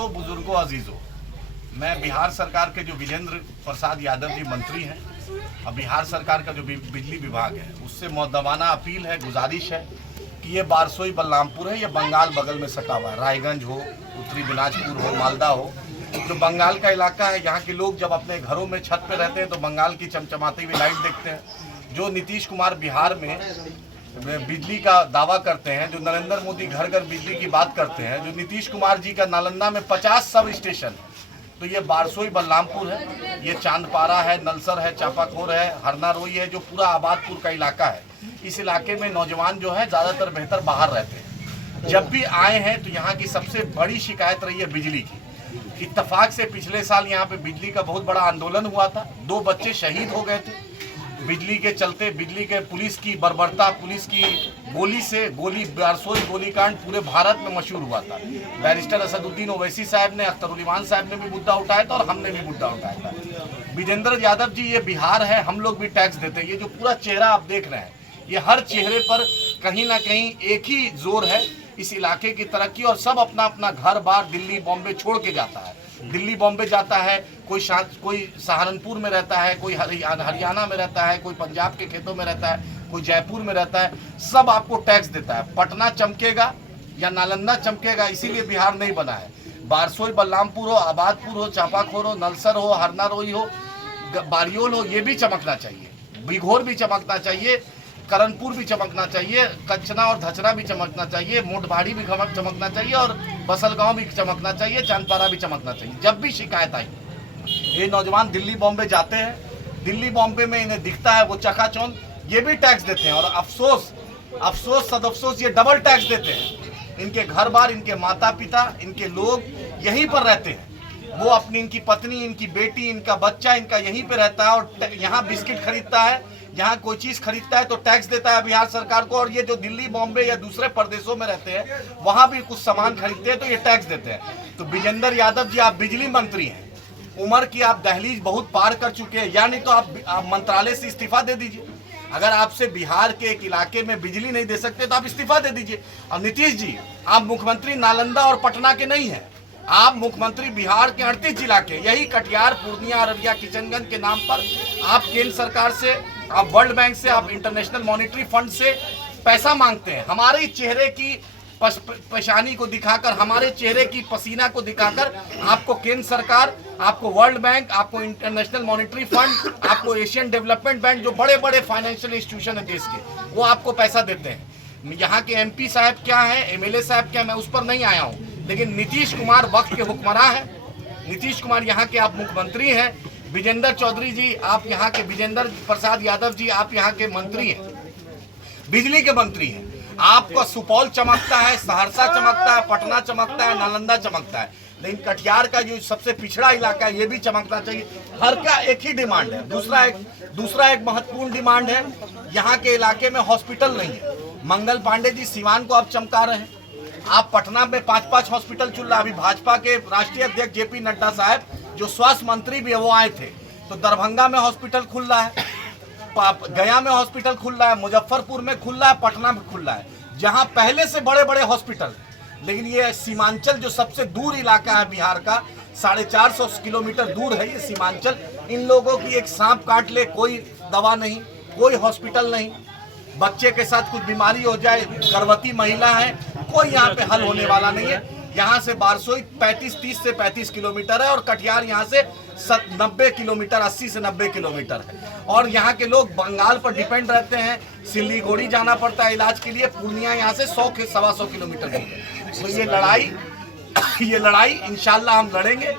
तो बुजुर्गों अजीजों, मैं बिहार सरकार के जो विजेंद्र प्रसाद यादव जी मंत्री हैं और बिहार सरकार का जो बिजली विभाग है उससे मौदमाना अपील है, गुजारिश है कि ये बारसोई बलरामपुर है, ये बंगाल बगल में सटा हुआ है। रायगंज हो, उत्तरी दिनाजपुर हो, मालदा हो, जो बंगाल का इलाका है, यहाँ के लोग जब अपने घरों में छत पे रहते हैं तो बंगाल की चमचमाती हुई लाइट देखते हैं। जो नीतीश कुमार बिहार में बिजली का दावा करते हैं, जो नरेंद्र मोदी घर घर बिजली की बात करते हैं, जो नीतीश कुमार जी का नालंदा में 50 सब स्टेशन, तो ये बारसोई बलरामपुर है, ये चांदपारा है, नलसर है, चापाखोर है, हरना रोई है, जो पूरा आबादपुर का इलाका है। इस इलाके में नौजवान जो है ज़्यादातर बेहतर बाहर रहते हैं। जब भी आए हैं तो यहाँ की सबसे बड़ी शिकायत रही है बिजली की। इत्तेफाक से पिछले साल यहाँ पे बिजली का बहुत बड़ा आंदोलन हुआ था, 2 बच्चे शहीद हो गए थे बिजली के चलते। बिजली के पुलिस की बर्बरता, पुलिस की गोली से बारसोई गोलीकांड पूरे भारत में मशहूर हुआ था। बैरिस्टर असदुद्दीन ओवैसी साहब ने, अख्तरुल इमान साहब ने भी मुद्दा उठाया था और हमने भी मुद्दा उठाया था। विजेंद्र यादव जी, ये बिहार है, हम लोग भी टैक्स देते हैं। ये जो पूरा चेहरा आप देख रहे हैं, ये हर चेहरे पर कहीं ना कहीं एक ही जोर है इस इलाके की तरक्की, और सब अपना अपना घर बार दिल्ली बॉम्बे छोड़ के जाता है। दिल्ली बॉम्बे जाता है, कोई सहारनपुर में रहता है, कोई हरियाणा में रहता है, कोई पंजाब के खेतों में रहता है, कोई जयपुर में रहता है, सब आपको टैक्स देता है। पटना चमकेगा या नालंदा चमकेगा, इसीलिए बिहार नहीं बना है। बारसोई बलरामपुर हो, आबादपुर हो, चापाखोर हो, नलसर हो, हरना रोई हो, बारियोल हो, ये भी चमकना चाहिए। बिघोर भी चमकना चाहिए, करणपुर भी चमकना चाहिए, कच्छना और धचरा भी चमकना चाहिए, मोटभाड़ी भी चमकना चाहिए, और बसलगांव भी चमकना चाहिए, चांदपारा भी चमकना चाहिए। जब भी शिकायत आई, ये नौजवान दिल्ली बॉम्बे जाते हैं, दिल्ली बॉम्बे में इन्हें दिखता है वो चकाचौंध, ये भी टैक्स देते हैं। और अफसोस सदअफसोस, ये डबल टैक्स देते हैं। इनके घर बार, इनके माता पिता, इनके लोग यहीं पर रहते हैं। वो अपनी, इनकी पत्नी, इनकी बेटी, इनका बच्चा, इनका यहीं पे रहता है, और यहाँ बिस्किट खरीदता है, यहाँ कोई चीज खरीदता है तो टैक्स देता है बिहार सरकार को। और ये जो दिल्ली बॉम्बे या दूसरे प्रदेशों में रहते हैं, वहां भी कुछ सामान खरीदते हैं तो ये टैक्स देते हैं। तो विजेंद्र यादव जी, आप बिजली मंत्री हैं, उम्र की आप दहलीज बहुत पार कर चुके हैं, या नहीं तो आप मंत्रालय से इस्तीफा दे दीजिए। अगर आपसे बिहार के एक इलाके में बिजली नहीं दे सकते तो आप इस्तीफा दे दीजिए। और नीतीश जी, आप मुख्यमंत्री नालंदा और पटना के नहीं है, आप मुख्यमंत्री बिहार के 38 जिला के, यही कटिहार, पूर्णिया, अररिया, किशनगंज के नाम पर आप केंद्र सरकार से, आप वर्ल्ड बैंक से, आप इंटरनेशनल मॉनेटरी फंड से पैसा मांगते हैं। हमारे चेहरे की पेशानी को दिखाकर, हमारे चेहरे की पसीना को दिखाकर आपको केंद्र सरकार, आपको वर्ल्ड बैंक, आपको इंटरनेशनल मॉनेटरी फंड, आपको एशियन डेवलपमेंट बैंक, जो बड़े बड़े फाइनेंशियल इंस्टीट्यूशन है देश के, वो आपको पैसा देते हैं। यहाँ के MP साहब क्या है, MLA साहब क्या, मैं उस पर नहीं आया हूँ, लेकिन नीतीश कुमार वक्त के हुक्मरान है। नीतीश कुमार यहाँ के आप मुख्यमंत्री हैं। विजेंद्र चौधरी जी, आप यहाँ के, विजेंद्र प्रसाद यादव जी, आप यहाँ के मंत्री हैं, बिजली के मंत्री हैं। आपका सुपौल चमकता है, सहरसा चमकता है, पटना चमकता है, नालंदा चमकता है, लेकिन कटिहार का जो सबसे पिछड़ा इलाका है, ये भी चमकना चाहिए। हर का एक ही डिमांड है। दूसरा एक महत्वपूर्ण डिमांड है, यहाँ के इलाके में हॉस्पिटल नहीं है। मंगल पांडे जी सीवान को आप चमका रहे हैं, आप पटना में 5-5 हॉस्पिटल चुन रहे हैं। अभी भाजपा के राष्ट्रीय अध्यक्ष JP नड्डा साहब, जो स्वास्थ्य मंत्री भी है, वो आए थे, तो दरभंगा में हॉस्पिटल खुल रहा है, गया में हॉस्पिटल खुल रहा है, मुजफ्फरपुर में खुल रहा है, पटना में खुल रहा है, जहां पहले से बड़े बड़े हॉस्पिटल। लेकिन ये सीमांचल जो सबसे दूर इलाका है बिहार का, 450 किलोमीटर दूर है ये सीमांचल, इन लोगों की एक सांप काट ले, कोई दवा नहीं, कोई हॉस्पिटल नहीं, बच्चे के साथ कुछ बीमारी हो जाए, गर्भवती महिला है, कोई यहाँ पे हल होने वाला नहीं है। यहाँ से बारसोई 30 से 35 किलोमीटर है, और कटिहार यहाँ से 90 किलोमीटर, 80 से 90 किलोमीटर है। और यहाँ के लोग बंगाल पर डिपेंड रहते हैं, सिलीगुड़ी जाना पड़ता है इलाज के लिए, पूर्णिया यहाँ से 100 से 125 किलोमीटर दूर है। तो ये लड़ाई इंशाल्लाह हम लड़ेंगे।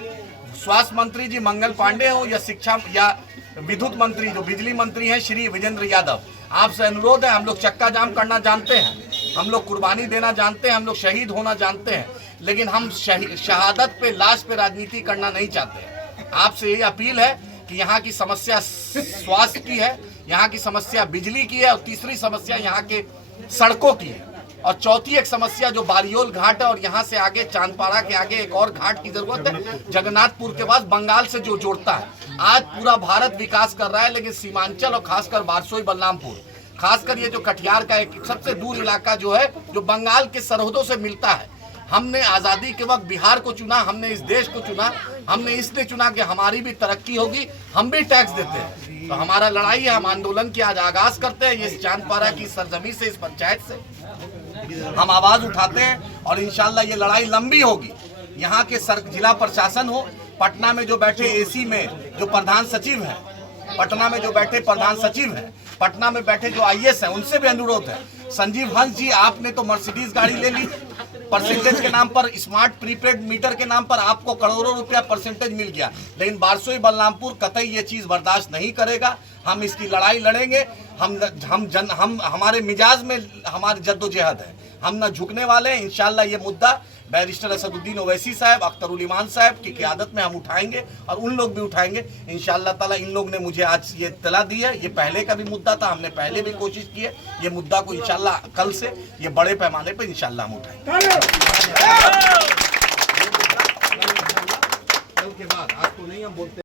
स्वास्थ्य मंत्री जी मंगल पांडे हो, या शिक्षा या विद्युत मंत्री जो बिजली मंत्री हैं श्री विजेंद्र यादव, आपसे अनुरोध है, हम लोग चक्का जाम करना जानते हैं, हम लोग कुर्बानी देना जानते हैं, हम लोग शहीद होना जानते हैं, लेकिन हम शहादत पे, लाश पे राजनीति करना नहीं चाहते। आपसे यही अपील है कि यहाँ की समस्या स्वास्थ्य की है, यहाँ की समस्या बिजली की है, और तीसरी समस्या यहाँ के सड़कों की है, और चौथी एक समस्या जो बारियोल घाट है, और यहाँ से आगे चांदपारा के आगे एक और घाट की जरूरत है, जगन्नाथपुर के पास, बंगाल से जो जोड़ता है। आज पूरा भारत विकास कर रहा है, लेकिन सीमांचल और खासकर बारसोई बलरामपुर, खासकर ये जो कटिहार का एक सबसे दूर इलाका जो है, जो बंगाल के सरहदों से मिलता है, हमने आज़ादी के वक्त बिहार को चुना, हमने इस देश को चुना, हमने इसलिए चुना कि हमारी भी तरक्की होगी, हम भी टैक्स देते हैं। तो हमारा लड़ाई है, हम आंदोलन की आज आगाज करते हैं। ये चांदपारा की सरजमी से, इस पंचायत से हम आवाज उठाते हैं और इंशाल्लाह ये लड़ाई लंबी होगी। यहाँ के जिला प्रशासन हो, पटना में जो बैठे एसी में जो प्रधान सचिव है, पटना में जो बैठे प्रधान सचिव हैं, पटना में बैठे जो आईएएस हैं, उनसे भी अनुरोध है। संजीव हंस जी, आपने तो मर्सिडीज गाड़ी ले ली, परसेंटेज के नाम पर, स्मार्ट प्रीपेड मीटर के नाम पर आपको करोड़ों रुपया परसेंटेज मिल गया, लेकिन बारसोई बलरामपुर कतई ये चीज बर्दाश्त नहीं करेगा। हम इसकी लड़ाई लड़ेंगे। हमारे मिजाज में हमारी जद्दोजहद है, हम न झुकने वाले हैं। इंशाल्लाह ये मुद्दा बैरिस्टर असदुद्दीन ओवैसी साहब, अख्तरुल ईमान साहब की क़यादत में हम उठाएंगे और उन लोग भी उठाएंगे इंशाल्लाह ताला। इन लोग ने मुझे आज ये इत्तला दी है, ये पहले का भी मुद्दा था, हमने पहले भी कोशिश की है। ये मुद्दा को इंशाल्लाह कल से ये बड़े पैमाने पर इंशाल्लाह हम उठाएंगे। कल के बाद, आज तो नहीं हम बोलते।